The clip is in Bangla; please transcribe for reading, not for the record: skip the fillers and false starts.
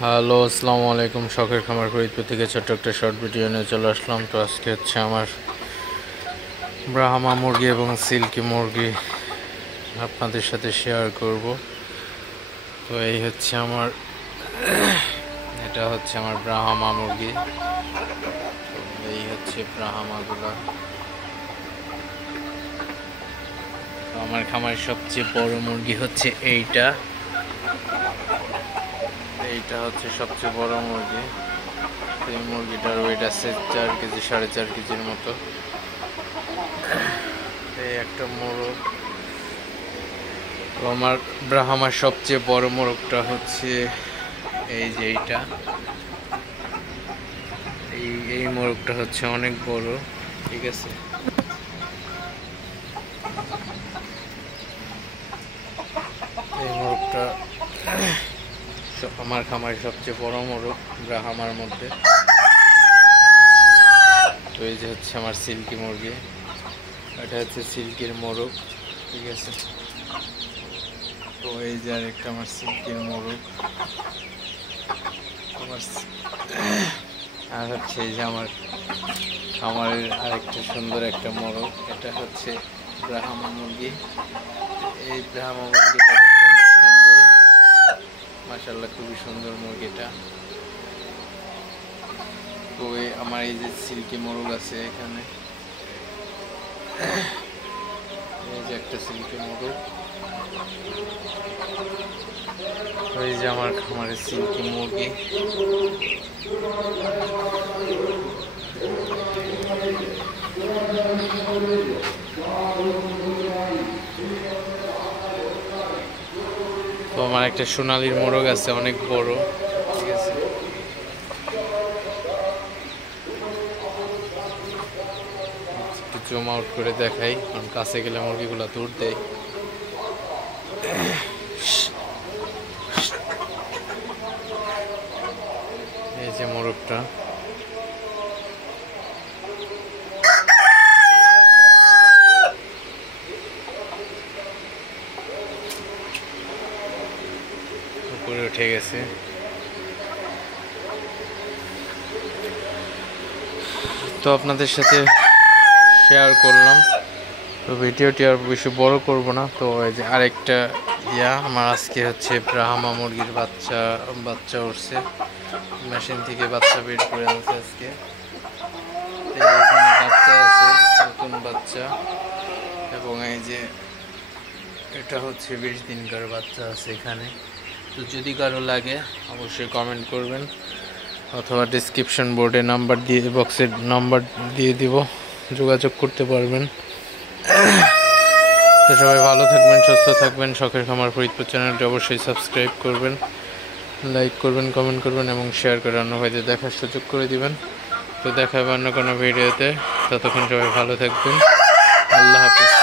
হ্যালো, আসসালামু আলাইকুম। শখের খামার ফরিদপুর থেকে ছোট্ট একটা শর্ট ভিডিও নিয়ে চলে আসলাম। তো আজকে হচ্ছে আমার ব্রাহ্মা মুরগি এবং সিল্কি মুরগি আপনাদের সাথে শেয়ার করব। তো এটা হচ্ছে আমার ব্রাহ্মা মুরগি। তো এই হচ্ছে ব্রাহ্মাগুলা। তো আমার খামারের সবচেয়ে বড় মুরগি হচ্ছে এইটা হচ্ছে সবচেয়ে বড় মুরগি। এই মুরগিটার ওয়েট আছে 4 কেজি, 4.5 কেজির মতো। এই একটা মোরগ। তো আমার ব্রাহ্মার সবচেয়ে বড় মোরগটা হচ্ছে এই যে এই মোরগটা হচ্ছে অনেক বড়, ঠিক আছে। এই মোরগটা আমার খামারের সবচেয়ে বড় মোরগ ব্রাহ্মার মধ্যে। তো এই যে হচ্ছে আমার সিল্কি মুরগি, এটা হচ্ছে সিল্কির মোরগ, ঠিক আছে। তো এই যে আরেকটা আমার সিল্কির মোরগ, আর হচ্ছে এই যে আমার খামারের আরেকটা সুন্দর একটা মোরগ, এটা হচ্ছে ব্রাহ্মা মুরগি। এই ব্রাহ্মা মুরগিটা দেখতে অনেক সুন্দর, মাশাআল্লাহ, খুবই সুন্দর মুরগিটা। তো আমার এই যে সিল্কি মোরগ আছে এখানে, এই যে একটা সিল্কি মোরগ। এই যে আমার খামারের সিল্কি মুরগি। তো আমার একটা সোনালীর মোরগ আছে, অনেক বড়, ঠিক আছে। একটু জুম আউট করে দেখাই, কারণ কাছে গেলে মুরগিগুলো দৌড় দেয়। এই যে মোরগটা। উপরে উঠে গেছে। তো আপনাদের সাথে শেয়ার করলাম। তো ভিডিওটি আর বেশি বড় করব না। তো এই যে আরেকটা আমার আজকে হচ্ছে ব্রাহ্মা মুরগির বাচ্চা উঠছে, মেশিন থেকে বাচ্চা বের করে আনছে আজকে। এখানে বাচ্চা আছে, নতুন বাচ্চা, এবং এই যে এটা হচ্ছে 20 দিনকার বাচ্চা আছে এখানে। তো যদি কারো লাগে অবশ্যই কমেন্ট করবেন, অথবা ডিসক্রিপশন বোর্ডে বক্সের নাম্বার দিয়ে দিব, যোগাযোগ করতে পারবেন। তো সবাই ভালো থাকবেন, সুস্থ থাকবেন। শখের খামার ফরিদপুর চ্যানেলটি অবশ্যই সাবস্ক্রাইব করবেন, লাইক করবেন, কমেন্ট করবেন এবং শেয়ার করে অন্য ভাইদের দেখার সুযোগ করে দিবেন। তো দেখা হবে অন্য কোনো ভিডিওতে। ততক্ষণ সবাই ভালো থাকবেন। আল্লাহ হাফিজ।